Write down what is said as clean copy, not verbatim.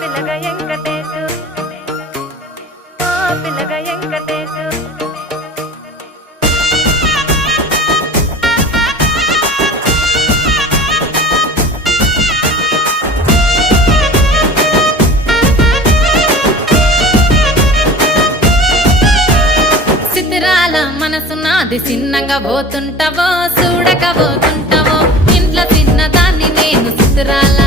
పిల్లగా వెంకటేశు ఓ పిల్లగా వెంకటేశు చిత్రాల మనసు నాది చిన్నగా పోతుంటావో చూడక పోతుంటావో ఇంట్లో చిన్నదాన్ని నేను చిత్రాల